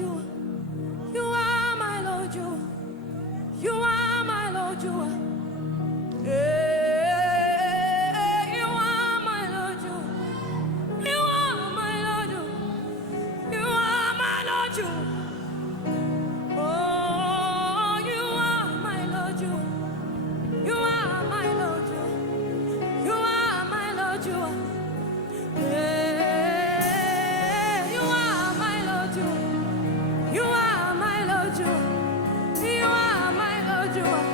Lord. You are my Lord. You are my Lord. You are. You are my Lord. You are my Lord. You are my Lord. Oh, you are my Lord. You are my Lord. You are my Lord. You are. You are my Lord. You are my Lord. You are my Lord. You are.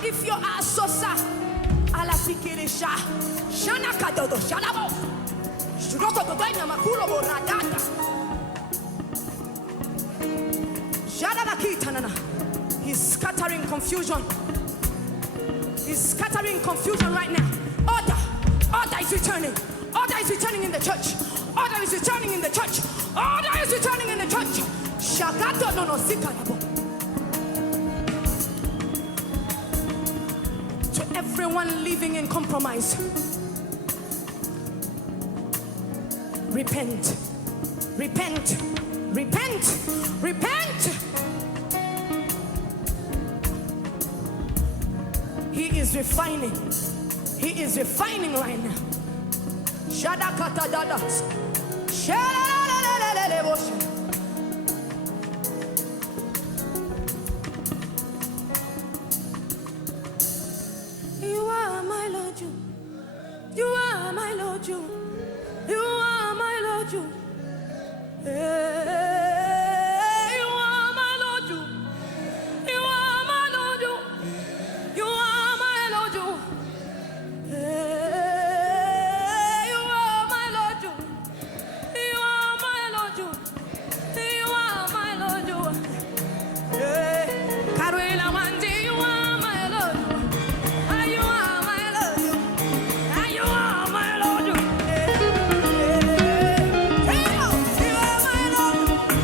If you are so sad, ala fikirisha, shana kadodo, shalabo, shuroko dodaina makulo boradata, shalala kitanana. He's scattering confusion. He's scattering confusion right now. Order is returning. Order is returning in the church. Order is returning in the church. Order is returning in the church. Shagato no no sikanabo. To everyone living in compromise, repent, repent, repent, repent. He is refining. He is refining right now. Shadakata dadas. You are my Lord. You are my Lord. You are my Lord. You are my Lord. You are my Lord. You are my Lord. You are my Lord. You are my Lord. You are my Lord. Caruela Mandi, you are my Lord. You are my Lord. You are my Lord. You are my Lord.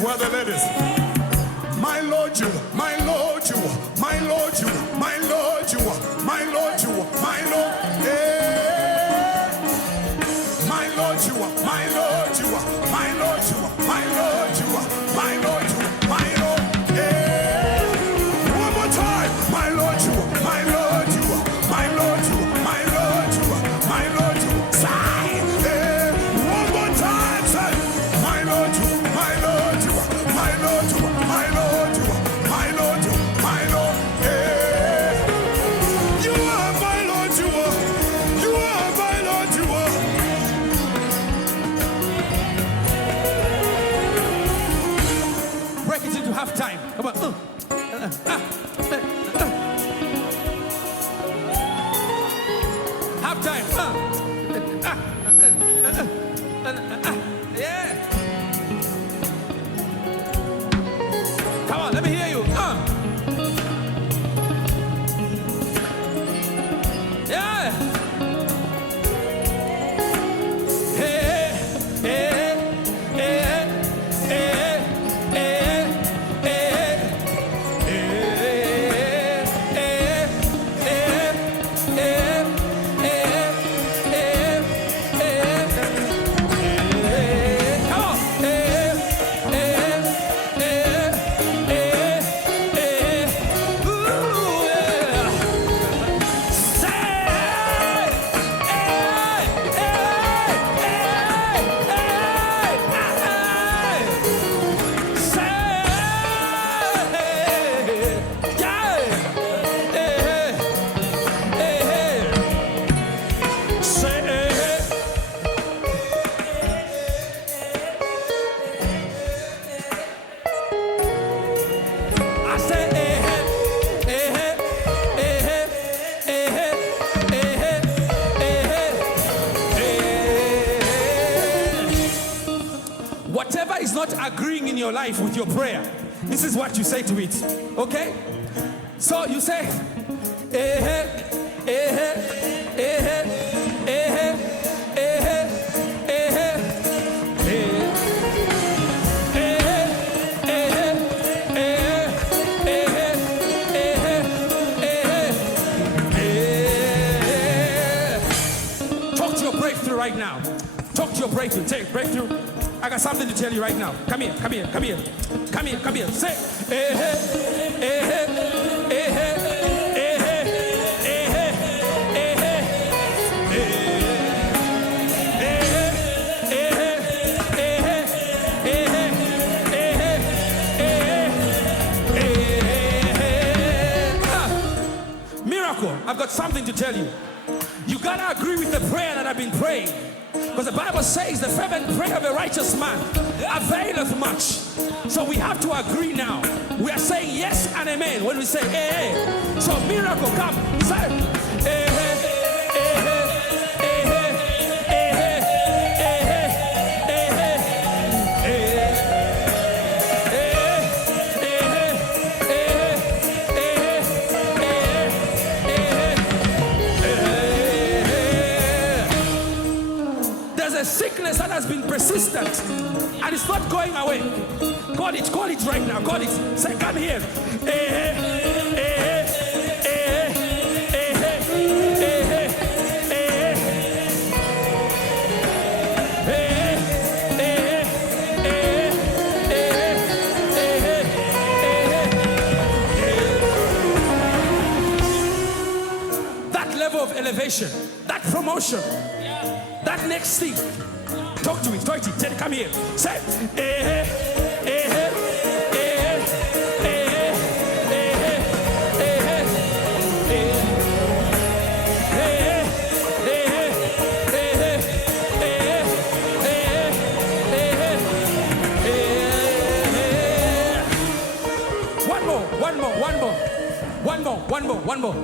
Where are the ladies? My Lord, you, my Lord, you, my Lord, you, my Lord, you, my Lord, you, my Lord, yeah. My Lord, you, my Lord, you, my Lord, you, my Lord, you, my Lord, you, my Lord, yeah. One more time, my Lord, you, my Lord, you, my Lord, you, my Lord, you, my Lord, you, sigh, yeah. One more time, say, my Lord, you, my Lord, you, my Lord, you, my Lord, you, my Lord, you, my Lord, yeah. You are my Lord, you are my Lord, you are. Break it into half time. Come on. Half time. Yeah. Come on, let me hear you. Yeah. Hey, hey, hey, hey, hey, hey, come on. Ooh, yeah. Whatever is not agreeing in your life with your prayer, this is what you say to it. Okay? So you say, talk to your breakthrough right now. Talk to your breakthrough. Take breakthrough. I got something to tell you right now. Come here, come here, come here. Come here, come here. Say, Miracle, I've got something to tell you. You gotta agree with the prayer that I've been praying. Because the Bible says the fervent prayer of a righteous man availeth much. So we have to agree now. We are saying yes and amen when we say, So miracle, come. Say, persistent and it's not going away. Call it right now. Call it. Say, come here. That level of elevation, that promotion, that next thing. Talk to it. Tell it. Come here. Say, One more.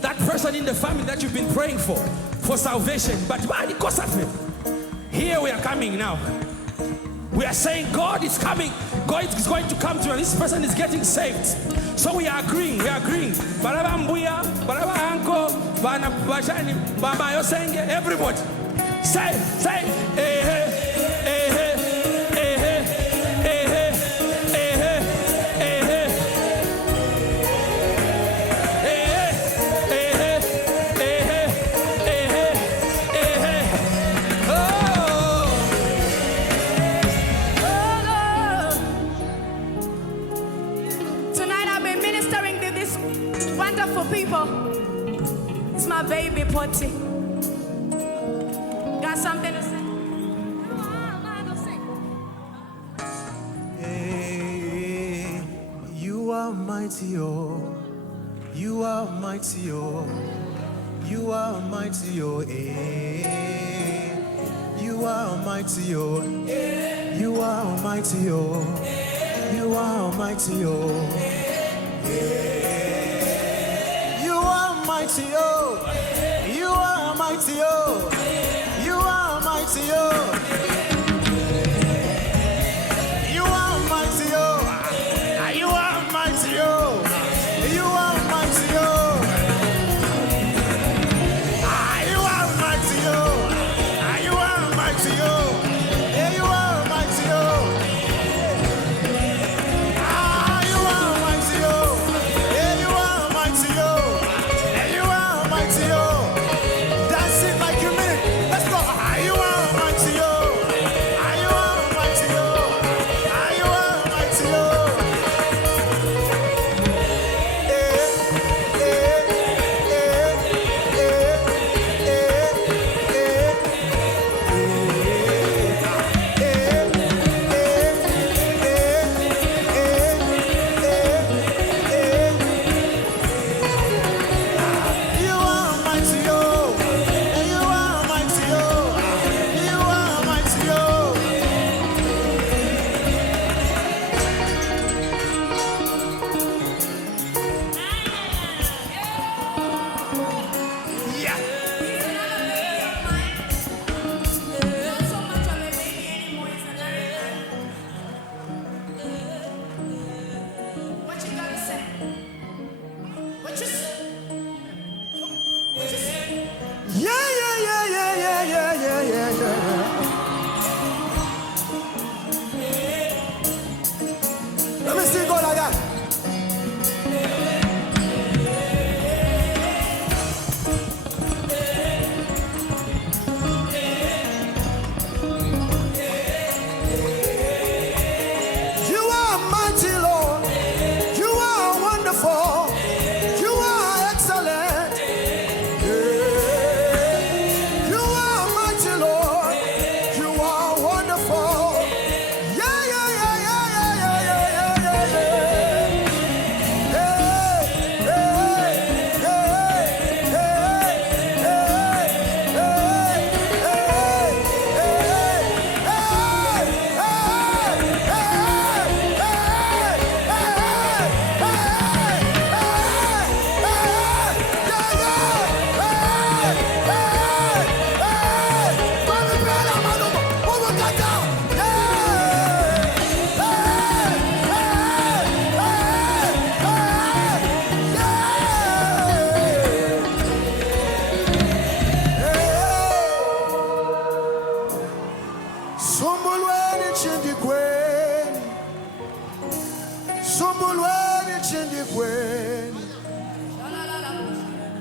That person in the family that you've been praying for salvation, but here we are coming now. We are saying God is coming. God is going to come to you, and this person is getting saved. So we are agreeing. Everybody. Say, people, it's my baby Potty. Got something to say? Hey, you are mighty, oh. You are mighty, oh. You are mighty, oh. Hey, you are mighty, oh. You are mighty, oh. You are mighty, oh. Mighty, oh, you are mighty, oh, you are mighty, oh, you are mighty, oh, you are mighty, oh, you are mighty, oh, you are mighty, oh, you are mighty, oh, you are mighty, oh, you are mighty, oh, you are mighty, oh. That's it, like you mean it. Let's go. You are mighty, oh.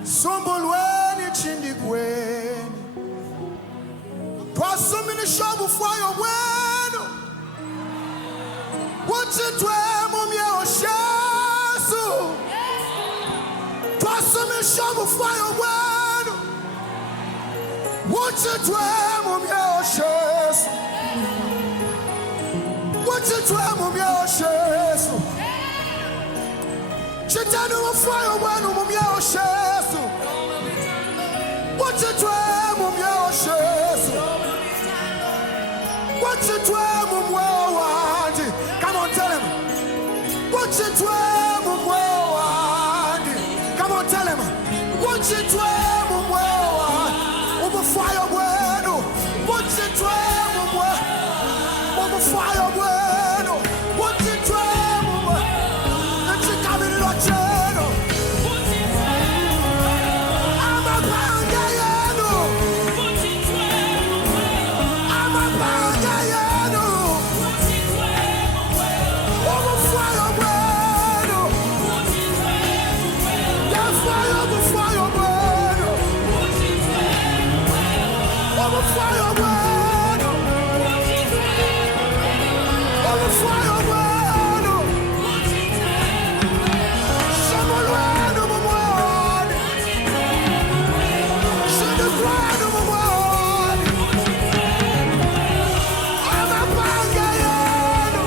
Sumbulweni chindikweni. Twasumini shabu fwayo wenu. Wachitwe mumye oshesu. Twasumini shabu fwayo wenu. Wachitwe mumye oshesu. Wachitwe mumye oshesu. Chitanu mfwayo wenu mumye oshesu. Wachitwe mumye oshesu. Wachitwe mumwe wandi. Come on, tell him. Wachitwe mumwe wandi. Come on, tell him. Wachitwe mumwe wandi. Umufwayo wenu. Wachitwe mumwe. Umufwayo wenu. Wachitwe mumwe. Nchikamini lo cheno. Amapanga yenu. Amapanga yenu. Umufwayo wenu. Yafwayo umufwayo wenu. Umufwayo wenu. Umufwayo wenu. Shamulwenu mumwani. Shidufwenu mumwani. Amapanga yenu.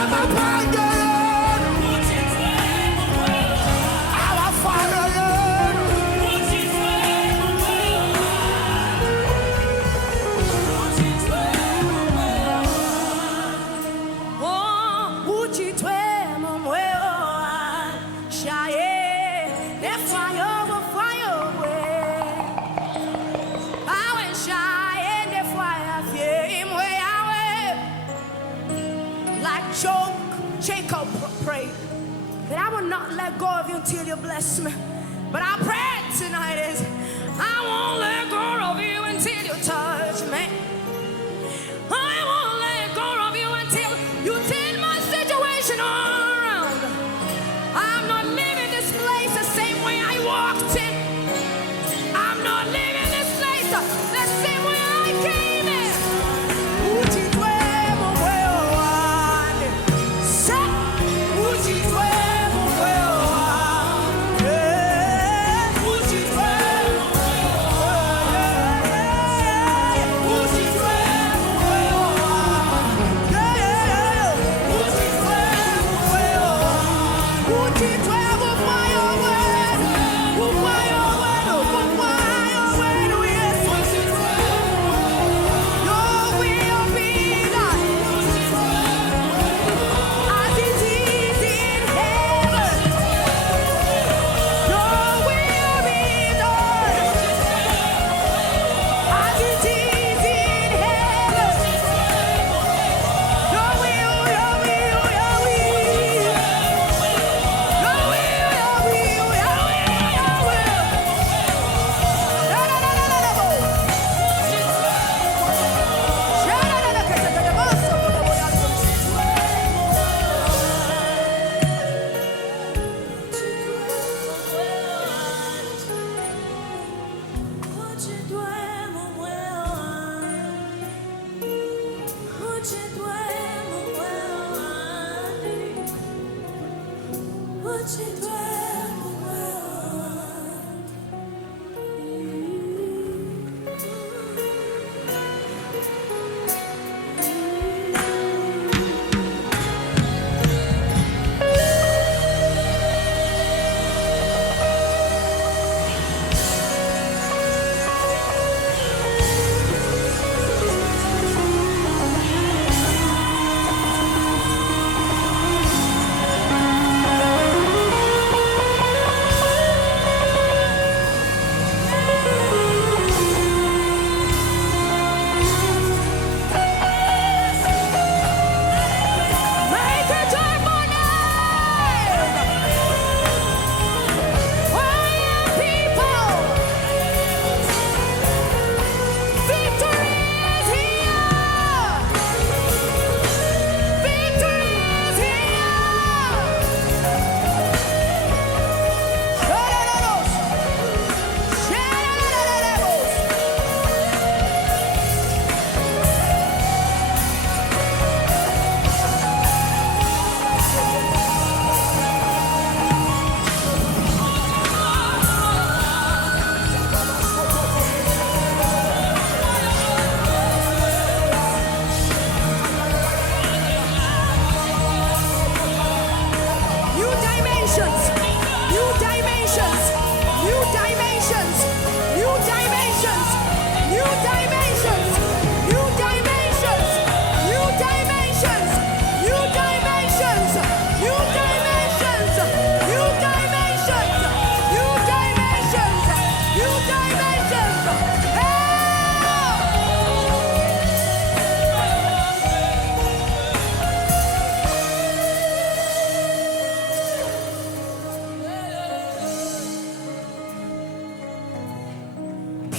Amapanga yenu. Amafire yenu. Oh, uchitwe mumwe wa shaye nefayo mufwayo we. Awe shaye nefwaya fye imwe yawe. Like Jacob prayed that I will not let go of you until you bless me. But our prayer tonight is I won't let go of you until you touch me. I won't let go of you until you turn my situation around. I'm not leaving this place the same way I walked in. I'm not leaving this place the same way I came in. Uchitwe mumwe wani. Sa. Uchitwe mumwe wani. Uchitwe mumwe wani.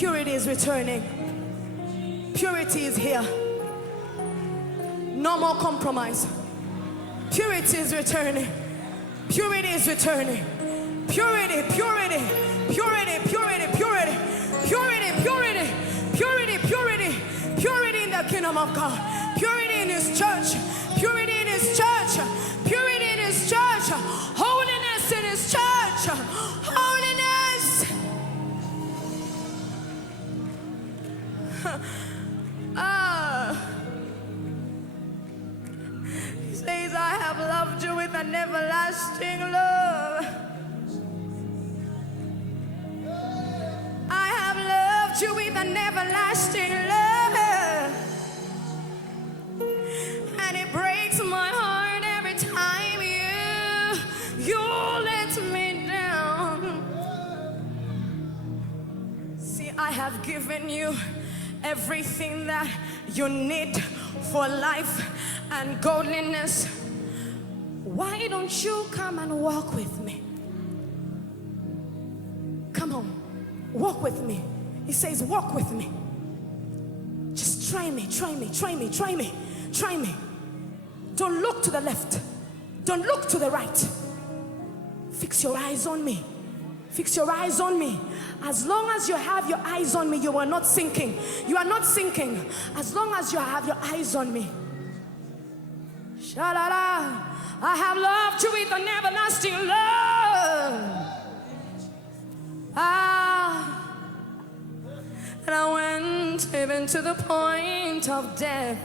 Purity is returning. Purity is here. No more compromise. Purity is returning. Purity is returning. Purity, purity, purity, purity, purity, purity, purity, purity, purity, purity in the kingdom of God. Purity in His church. Purity in His church. Purity in His church. Holiness in His church. Holiness. He says, I have loved you with an everlasting love. I have loved you with an everlasting love. And it breaks my heart every time you let me down. See, I have given you everything that you need for life and godliness. Why don't you come and walk with me? Come on, walk with me. He says, walk with me. Just try me, try me, try me, try me, try me. Don't look to the left. Don't look to the right. Fix your eyes on me. Fix your eyes on me. As long as you have your eyes on me, you are not sinking. You are not sinking. As long as you have your eyes on me. Sha-la-la. I have loved you with an everlasting love. And I went even to the point of death.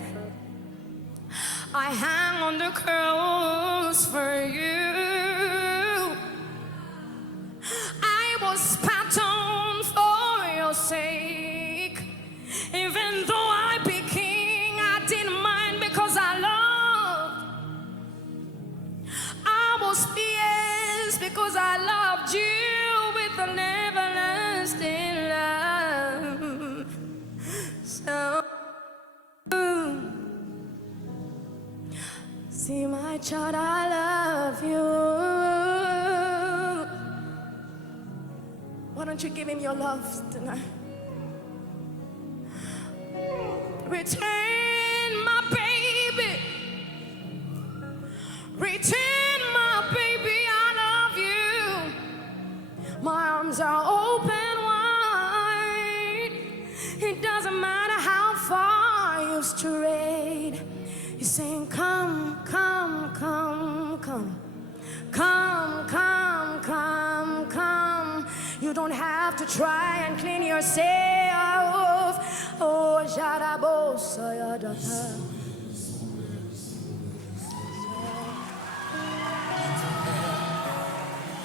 I hang on the cross for you. I was spat on for your sake. Even though I be king, I didn't mind because I loved. I was fierce because I loved you with an everlasting love. So, see my child, I love you. Why don't you give him your love tonight? Return my baby. Return my baby, I love you. My arms are open wide. It doesn't matter how far you've strayed. He's saying, come, come, come, come. Come, come, come, come. You don't have to try and clean yourself. Oh, Jarabo Sayadata.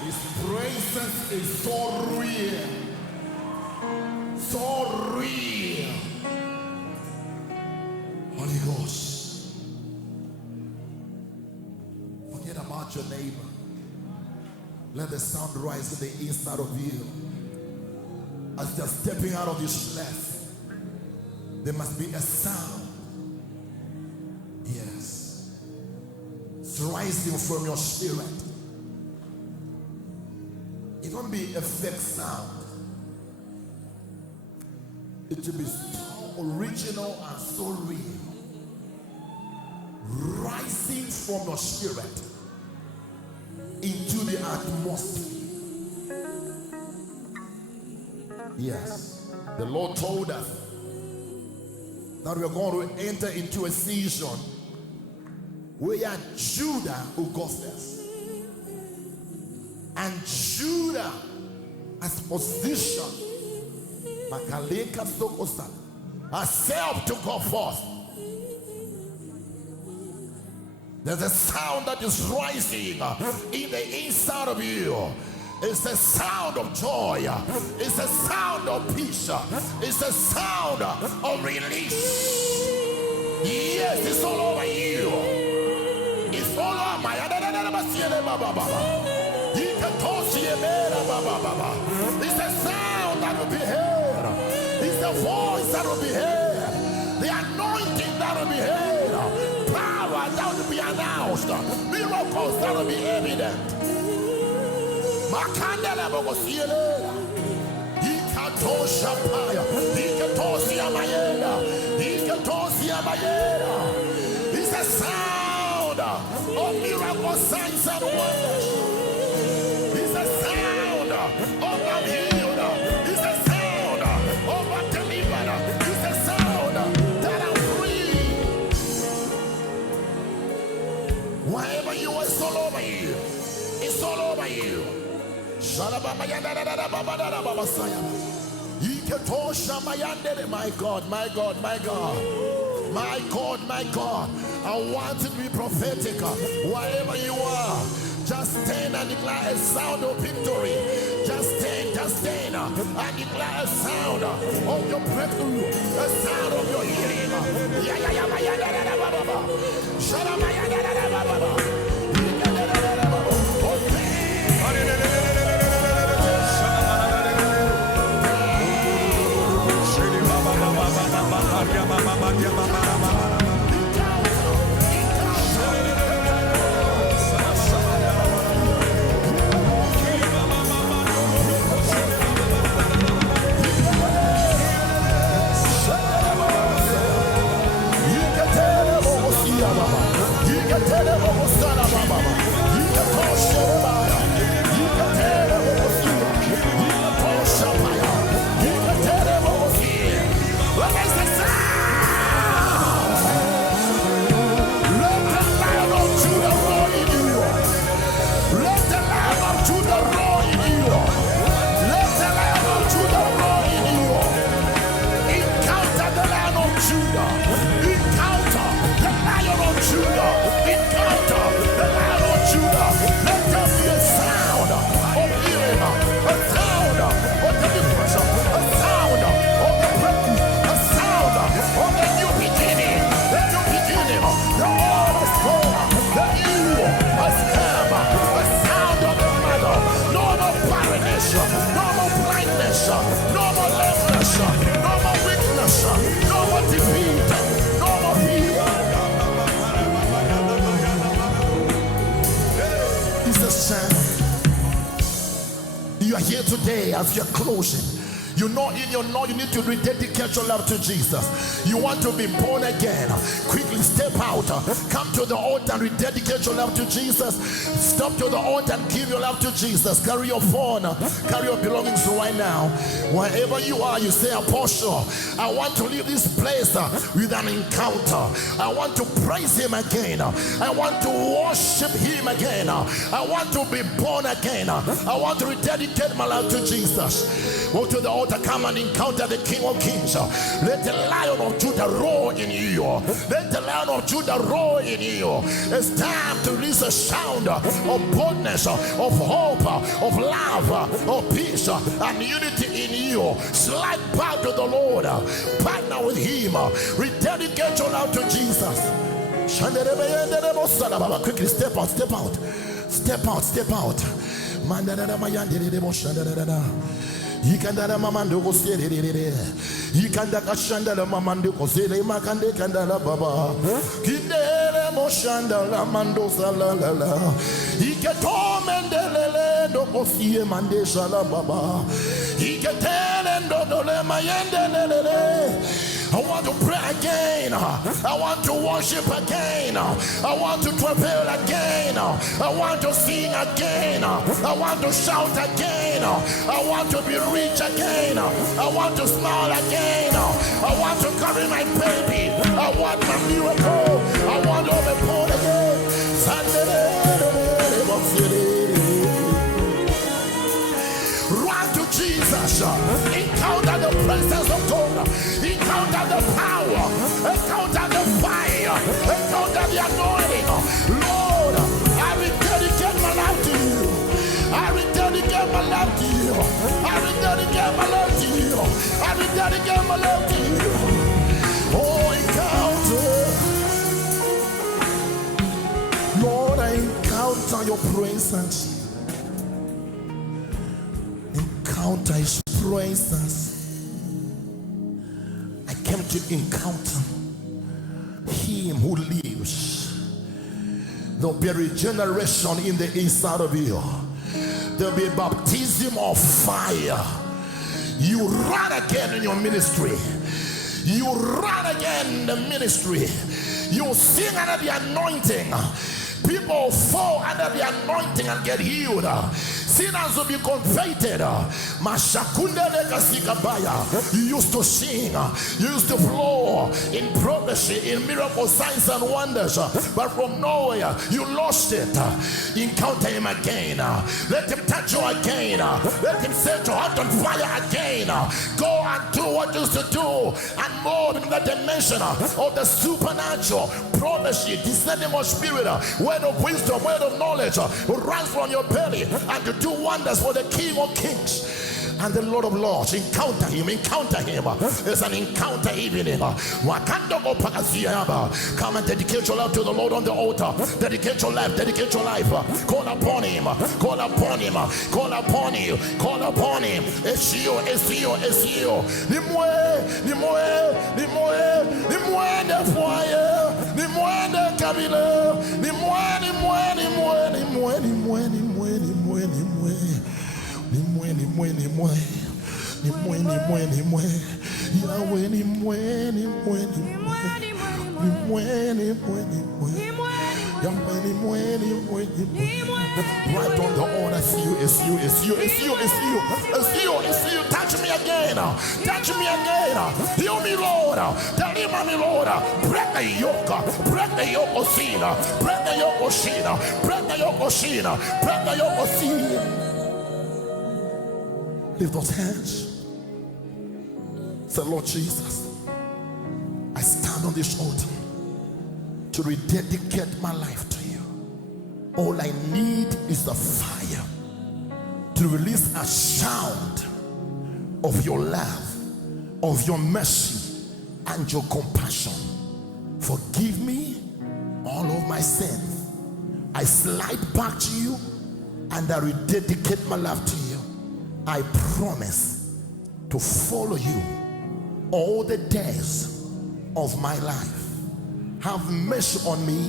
His presence is so real. So real. Holy Ghost. Forget about your neighbor. Let the sound rise in the inside of you. As they're stepping out of this flesh, there must be a sound. Yes. It's rising from your spirit. It won't be a fake sound. It will be so original and so real. Rising from your spirit into the atmosphere. Yes. The Lord told us that we are going to enter into a season where Judah will go first. And Judah has positioned herself to go forth. There's a sound that is rising in the inside of you. It's a sound of joy. It's a sound of peace. It's a sound of release. Yes, it's all over you. It's all over my. It's a sound that will be heard. It's a voice that will be heard. The anointing that will be heard. Power that will be announced. Miracles that will be evident. It's a sound of miracle signs and wonders. It's a sound of I'm healed. It's a sound of I'm delivered. It's a sound that I'm free. Wherever you are, it's all over you. It's all over you. My God, my God, my God. My God, my God, I want it to be prophetic. Wherever you are, just stand and declare a sound of victory. Just stand and declare a sound of your breakthrough, a sound of your healing. You are here today as you're closing. You know you need to rededicate your love to Jesus. You want to be born again. Quickly step out. Come to the altar and rededicate your love to Jesus. Stop to the altar and give your love to Jesus. Carry your phone. Carry your belongings right now. Wherever you are, you say, Apostle, I want to leave this place with an encounter. I want to praise him again. I want to worship him again. I want to be born again. I want to rededicate my life to Jesus. Go to the altar, come and encounter the King of Kings. Let the Lion of Judah roar in you. Let the Lion of Judah roar in you. It's time to release a sound of boldness, of hope, of love, of peace and unity in you. Slide back to the Lord. Partner with him. Rededicate your life to Jesus. Quickly step out, step out. Step out, step out. Yikandara mamando ko serere yikanda kashandala mamando ko sele makande kandala baba kindere mo shandala mando salala iketomendele ndo ko sie mande shala baba iketele ndo dole mayendelele. I want to pray again. I want to worship again. I want to travail again. I want to sing again. I want to shout again. I want to be rich again. I want to smile again. I want to carry my baby. I want my miracle. I want to be born again. Run to Jesus. Encounter the presence of God. Encounter the power. Encounter the fire. Encounter the anointing. Lord, I rededicate my life to you. I rededicate my life to you. I rededicate my life to you. I rededicate my life to you. Oh, encounter. Lord, I encounter your presence. Encounter his presence. I came to encounter him who lives. There'll be a regeneration in the inside of you. There'll be a baptism of fire. You run again in your ministry. You run again in the ministry. You sing under the anointing. People fall under the anointing and get healed. Sinners will be converted. You used to sing, you used to flow in prophecy, in miracles, signs and wonders, but from nowhere you lost it. Encounter him again. Let him touch you again. Let him set your heart on fire again. Go and do what you used to do and move in the dimension of the supernatural. Prophecy, descending of spirit, word of wisdom, word of knowledge will rise from your belly and to do wonders for the King of Kings and the Lord of Lords. Encounter him, encounter him. It's an encounter evening. Come and dedicate your life to the Lord on the altar. Dedicate your life, dedicate your life. Call upon him, call upon him, call upon you, call upon him. It's you, it's you, it's you. Nimwe, nimwe, nimwe, nimwe de foyer, nimwe de kabila, nimwe, nimwe, nimwe, nimwe, nimwe, nimwe, nimwe, nimwe. Nimwe, nimwe, nimwe, nimwe, nimwe, nimwe, Yahweh, nimwe, nimwe, nimwe, nimwe, nimwe, nimwe, Yahweh, nimwe, nimwe, nimwe. Right on the altar, it's you, it's you, it's you, it's you, it's you, it's you, it's you. Touch me again, touch me again. Heal me, Lord. Deliver me, Lord. Break the yoke, break the yoke of sin, break the yoke of sin, break the yoke of sin, break the yoke of sin. Lift those hands. Say, Lord Jesus, I stand on this altar to rededicate my life to you. All I need is the fire to release a sound of your love, of your mercy, and your compassion. Forgive me all of my sins. I slide back to you and I rededicate my life to you. I promise to follow you all the days of my life. Have mercy on me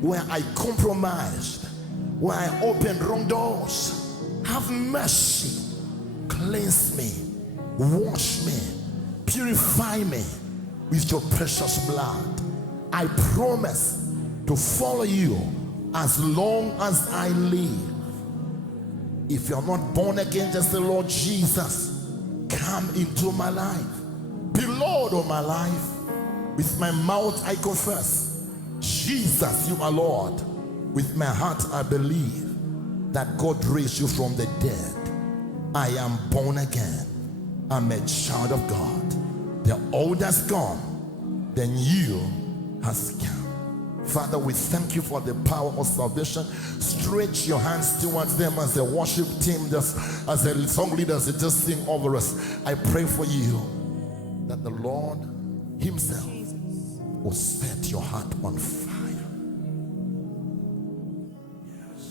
where I compromised, where I opened wrong doors. Have mercy. Cleanse me, wash me, purify me with your precious blood. I promise to follow you as long as I live. If you're not born again, just say, Lord Jesus, come into my life. Be Lord of my life. With my mouth I confess, Jesus, you are Lord. With my heart I believe that God raised you from the dead. I am born again. I'm a child of God. The old has gone, the new has come. Father, we thank you for the power of salvation. Stretch your hands towards them as the worship team, just as the song leaders just sing over us. I pray for you that the Lord himself will set your heart on fire. Yes.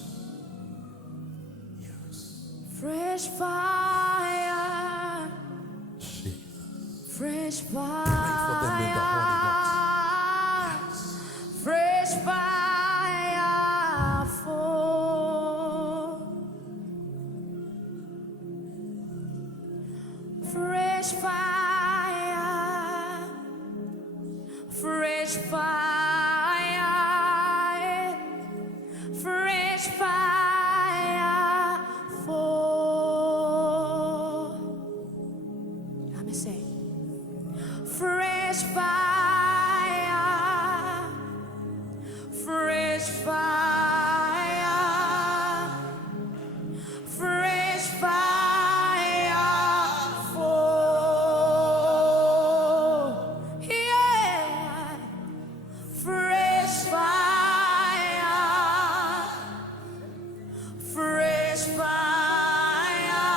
Yes. Fresh fire. Jesus. Fresh fire. Pray for them in the Holy Ghost. Fresh fire fall. Fresh fire. Fresh fire. Fresh fire fall. Let me say, fresh fire. Fresh fire, fresh fire fall, yeah. Fresh fire, fresh fire,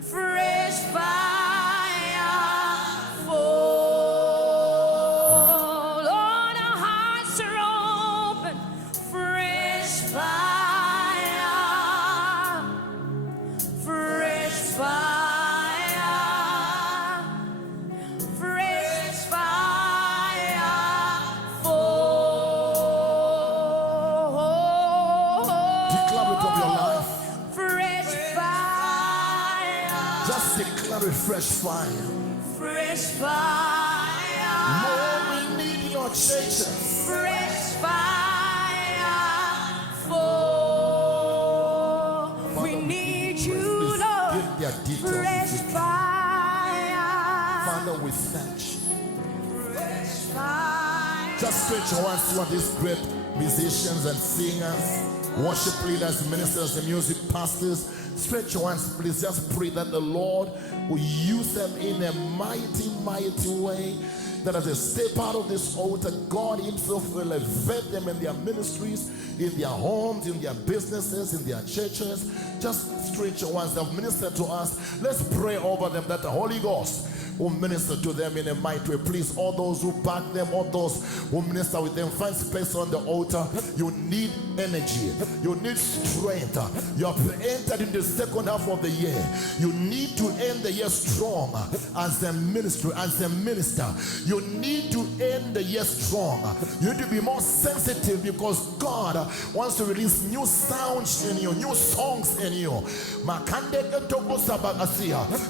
fresh fire Just declare it, fresh fire. Fresh fire. Lord, we need your churches. Fresh fire. For we need you, Lord. Give their details. Fresh fire. Father, we thank you. Fresh fire. Just stretch your hands toward these great musicians and singers, worship leaders, ministers, and music pastors. Stretch your hands, please. Just pray that the Lord will use them in a mighty, mighty way. That as they step out of this altar, God himself will elevate them in their ministries, in their homes, in their businesses, in their churches. Just stretch your hands. They've ministered to us. Let's pray over them that the Holy Ghost will minister to them in a mighty way. Please, all those who back them, all those who minister with them, find space on the altar. You need energy. You need strength. You have entered in the second half of the year. You need to end the year strong as a ministry, as a minister. You need to end the year strong. You need to be more sensitive because God wants to release new sounds in you, new songs in you.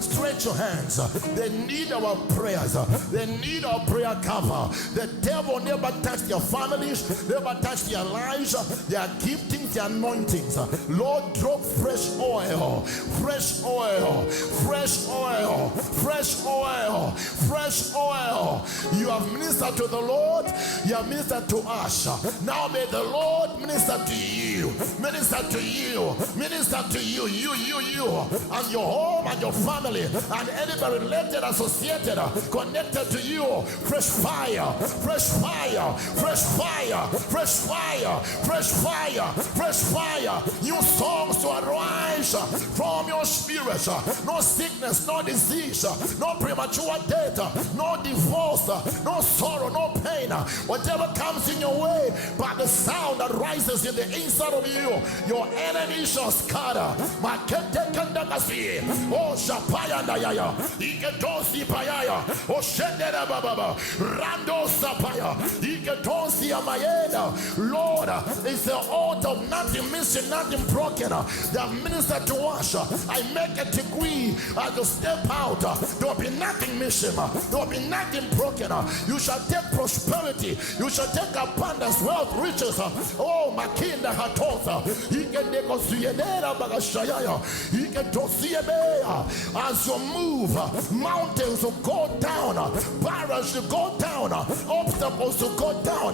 Stretch your hands. They need our prayers. They need our prayer cover. The devil never touched their families, never touched their lives, their giftings, their anointings. Lord, drop fresh oil, fresh oil, fresh oil, fresh oil, fresh oil. You have ministered to the Lord, you have ministered to us. Now may the Lord minister to you, minister to you, minister to you, and your home and your family and anybody related, associated, connected to you. Fresh fire, fresh fire, fresh fire, fresh fire, fresh fire, fresh fire. New songs to arise from your spirit. No sickness, no disease, no premature death, no divorce, no sorrow, no pain. Whatever comes in your way, by the sound that rises in the inside of you, your enemy shall scatter. Oh, Shapaya Nayaya, Iketosi Payaya, Oh, Shendera Baba, Rando Sapaya, Iketosi Amayeda. Lord, it's the altar of nothing missing, nothing broken. They have ministered to us. I make a decree as you step out, there will be nothing missing, there will be nothing broken. You shall take prosperity, you shall take abundance, wealth, riches. Oh, Makinda Hatosa, Ikendekosuyedera Bagashayaya, Iketosiebea. As you move, mountains will go down, barriers will go down, obstacles will go down,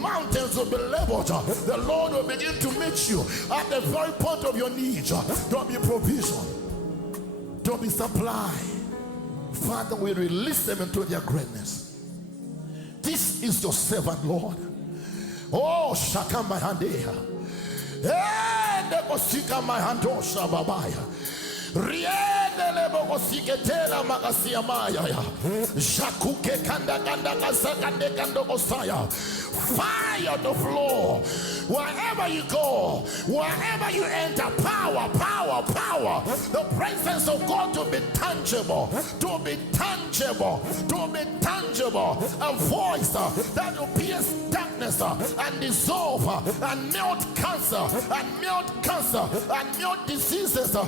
mountains will be leveled. The Lord will begin to meet you at the very point of your needs. Don't be provision, don't be supply. Father, we release them into their greatness. This is your servant, Lord. Oh, Shakamba Handeha. Eh, Nekosika my Handosha Babaya. Riende Bogosiketela Magasia Maya. Jakuke Kanda Kanda Kasakande Kando Osaya. Fire the floor. Wherever you go, wherever you enter, power, power, power. The presence of God to be tangible, to be tangible, to be tangible. A voice that will pierce darkness and dissolve and melt cancer and melt cancer and melt diseases. The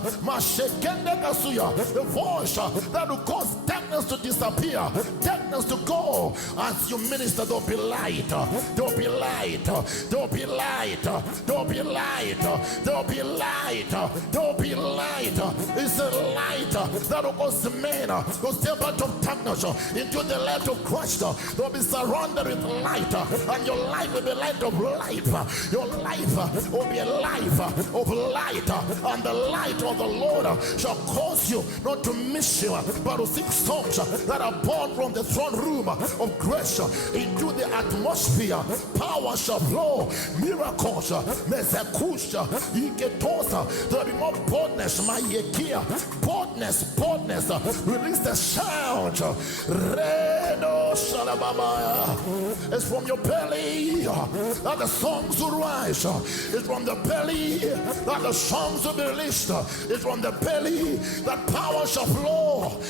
voice that will cause darkness to disappear, darkness to go. As you minister, there'll be light, there'll be light, there'll be light. There'll be light, there'll be light, there'll be light. It's a light that will cause men to step out of darkness into the light of Christ. They'll be surrounded with light, and your life will be light of life. Your life will be a life of light, and the light of the Lord shall cause you not to miss you, but to sing songs that are born from the throne room of grace into the atmosphere. Power shall flow. Miracles, Mesakusha, Iketosa, there will be more boldness, my Yekia, boldness, boldness, release the sound. Reno Shalabamaya. It's from your belly that the songs will rise. It's from the belly that the songs will be released. It's from the belly that power shall flow.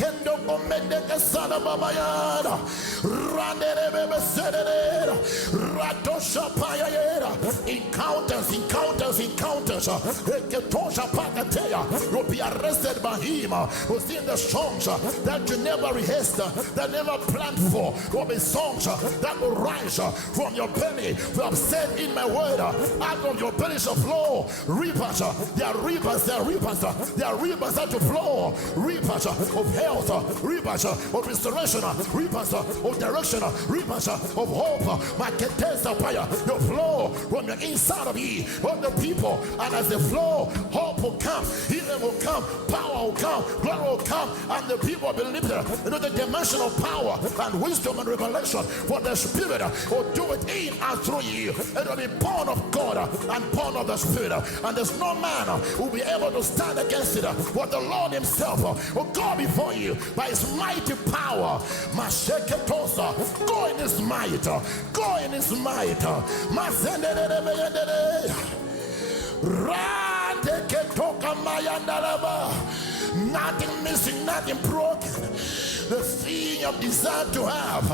Ikendo Omedeka Salababayada, Randerebe Sedera, Ratosha Payera, encounters, Eketosha Pakatea, you'll be arrested by him, who's in the songs that you never rehearsed, that never planned for, will be songs that will rise from your belly. We have said in my word, out of your belly shall flow rivers. There are rivers that to flow, rivers of health, rivers of restoration, rivers of direction, rivers of hope. Maketesa Paya, you flow from the inside of you, from the people, and as they flow, hope will come, healing will come, power will come, glory will come, and the people will be lifted into the dimension of power and wisdom and revelation. For the Spirit will do it in and through you. It will be born of God and born of the Spirit, and there's no man who will be able to stand against it. What the Lord Himself will go before you by His mighty power. Masheketosa, go in His might, go in His might. Nothing missing, nothing broken. The thing of desire to have,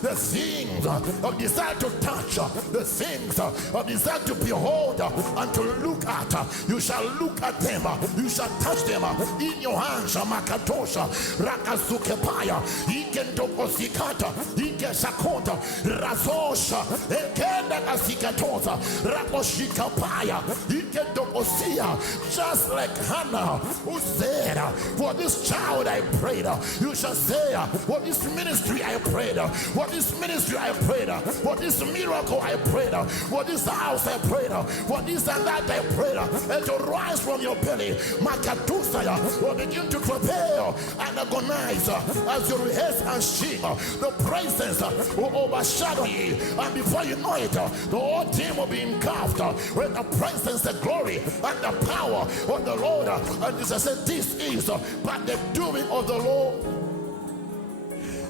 the things of desire to touch, the things of desire to behold and to look at, you shall look at them, you shall touch them in your hands. Makatosha, Rakazukepaya, Ikendokosikata, Ikesakota, Razosha, Ekenda Asikatosa, Rakoshikapaya, Ikendokosia, just like Hannah, who said, for this child I prayed, you shall say, for this ministry I prayed, for this ministry I prayed, for this miracle I prayed, for this house I prayed, for this and that I prayed, and to rise from your belly, Makatusaya will begin to prepare and agonize as you rehearse and sing. The presence will overshadow you, and before you know it, the whole team will be engulfed with the presence, the glory, and the power of the Lord. And this I said, this is but the doing of the Lord.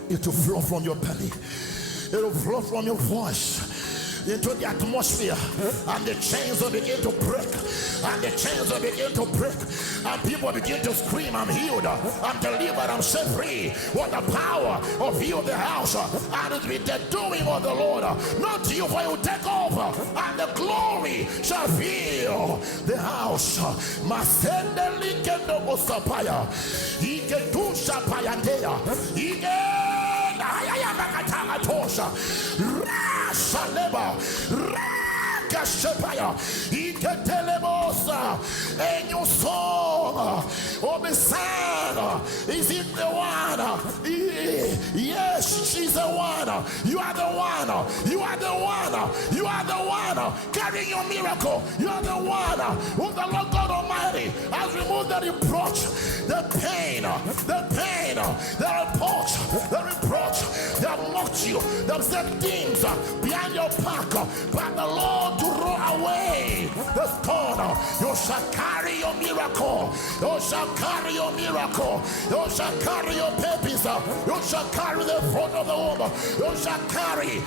It will flow from your belly. It will flow from your voice into the atmosphere, and the chains will begin to break, and the chains will begin to break, and people begin to scream, I'm healed, I'm delivered, I'm set free. What the power of you, the house, and it will be the doing of the Lord, not you, for you take over, and the glory shall fill the house. Masende likendo osapaya, iketusha payandea, Tosha, Rasaleba, Rakashepaya, Iketelebosa, and your song, Obesana, is it the one? Yes, she's the one. You are the one. You are the one. You are the one. Carrying your miracle. You are the one who the Lord God Almighty has removed the reproach, the pain, the reproach, they have mocked you, they have said things behind your back, but the Lord to roll away the stone. You shall carry your miracle, you shall carry your miracle, you shall carry your babies, you shall carry the fruit of the womb, you shall carry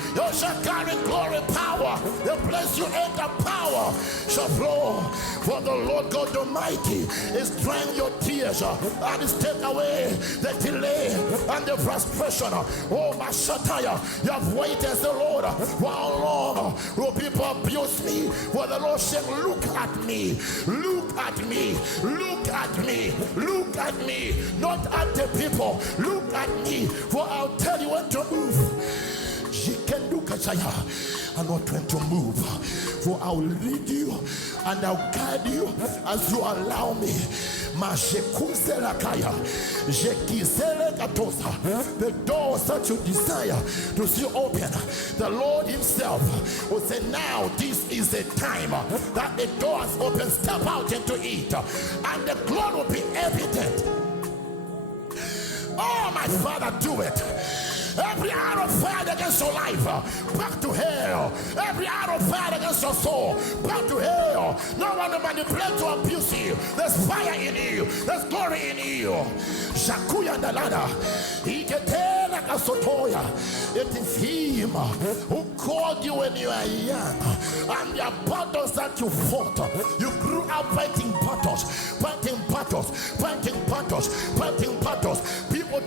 glory, power. The place you enter, power shall flow. For the Lord God Almighty is drying your tears and is taking away the delay and the frustration. Oh, my Shataya, you have waited as the Lord. For how long will people abuse me? For the Lord said, look at me, look at me, look at me, look at me, not at the people. Look at me, for I'll tell you when to move. She can look at you. I'm not trying to move, for I will lead you and I'll guide you as you allow me. The doors that you desire to see open, the Lord Himself will say, now this is the time that the doors open. Step out into it, and the glory will be evident. Oh, my Father, do it. Every arrow fired against your life, back to hell. Every arrow fired against your soul, back to hell. No one to manipulate to abuse you. There's fire in you. There's glory in you. Shakuya Dalada. It is Him who called you when you are young, and the battles that you fought, you grew up fighting battles. People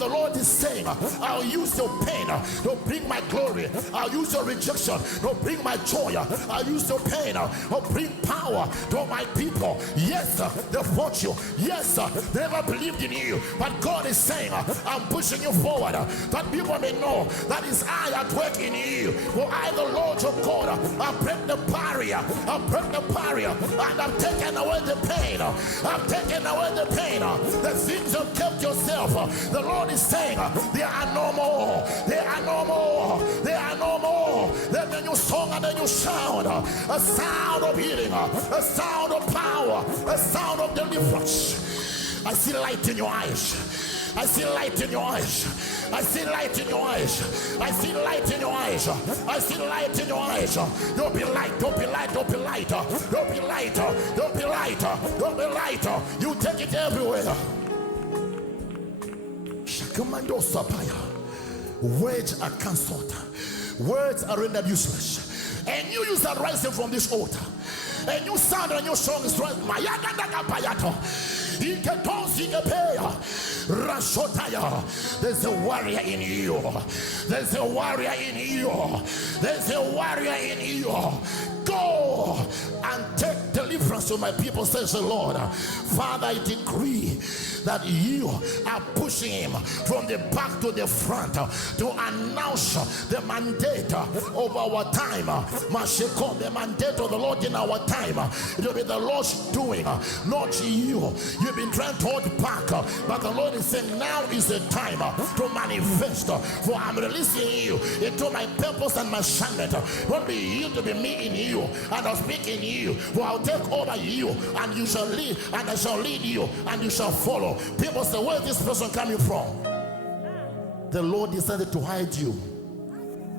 the Lord is saying, I'll use your pain to bring my glory. I'll use your rejection to bring my joy. I'll use your pain to bring power to my people. Yes, they fought you. Yes, they never believed in you. But God is saying, I'm pushing you forward, that people may know that is I at work in you. For I, the Lord your God, I break the barrier. I break the barrier, and I'm taking away the pain. I'm taking away the pain. The things you kept yourself. The Lord is saying, there are no more. There are no more. There are no more. There's a new song and a new sound. A sound of healing. A sound of power. A sound of deliverance. I see light in your eyes. I see light in your eyes. I see light in your eyes. I see light in your eyes. I see light in your eyes. Don't be light. Don't be light. Don't be light. Don't be light. Don't be light. Don't be light. You take it everywhere. Shakamando sapaya. Words are cancelled. Words are rendered useless. A new use are rising from this altar. A new sound and a new song is rising. There's a warrior in you. There's a warrior in you. There's a warrior in you. Go and take deliverance to my people, says the Lord. Father, I decree that you are pushing him from the back to the front to announce the mandate of our time. The mandate of the Lord in our time. It will be the Lord's doing, not you. You've been trying to hold back, but the Lord is saying now is the time to manifest. For I'm releasing you into my purpose and my assignment. Won't be you to be me in you, and I'll speak in you. For I'll take over you, and you shall lead, and I shall lead you, and you shall follow. People say, where is this person coming from? The Lord decided to hide you,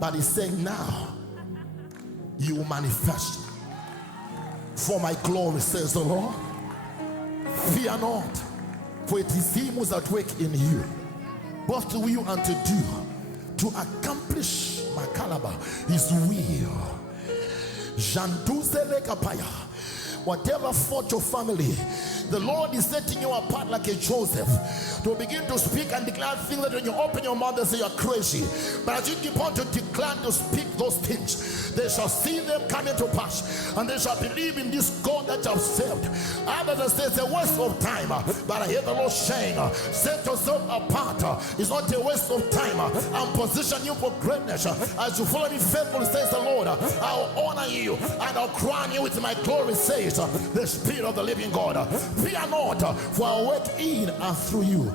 but he's saying now you will manifest for my glory, says the Lord. Fear not, for it is he who is at work in you, both to will and to do, to accomplish my caliber, his will. Janduzele kapaya. Whatever fought your family, the Lord is setting you apart like a Joseph to begin to speak and declare things that when you open your mouth they say you're crazy. But as you keep on to declare to speak those things, they shall see them coming to pass, and they shall believe in this God that you have served. Others say it's a waste of time, but I hear the Lord saying, set yourself apart. It's not a waste of time. I'm positioning you for greatness. As you follow me faithfully, says the Lord, I'll honor you and I'll crown you with my glory, says the Spirit of the living God. Fear not, for I work in and through you.